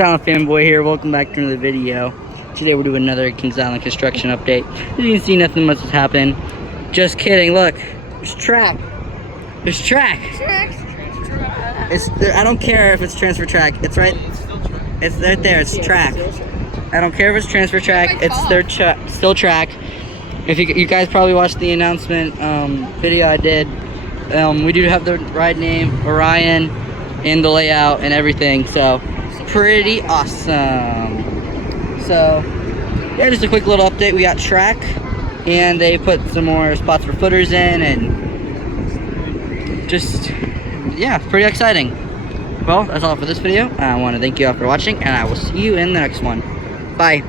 Island fanboy here. Welcome back to another video. Today we're doing another Kings Island construction update. As you can see, nothing much has happened. Just kidding. Look, there's track. There's track. I don't care if it's transfer track. It's right. It's right there. It's track. I don't care if it's transfer track. It's still track. If you guys probably watched the announcement video I did, we do have the ride name Orion and the layout and everything. So. Pretty awesome. So yeah, just a quick little update. We got track and they put some more spots for footers in, and just yeah, pretty exciting. Well, that's all for this video. I want to thank you all for watching, and I will see you in the next one. Bye.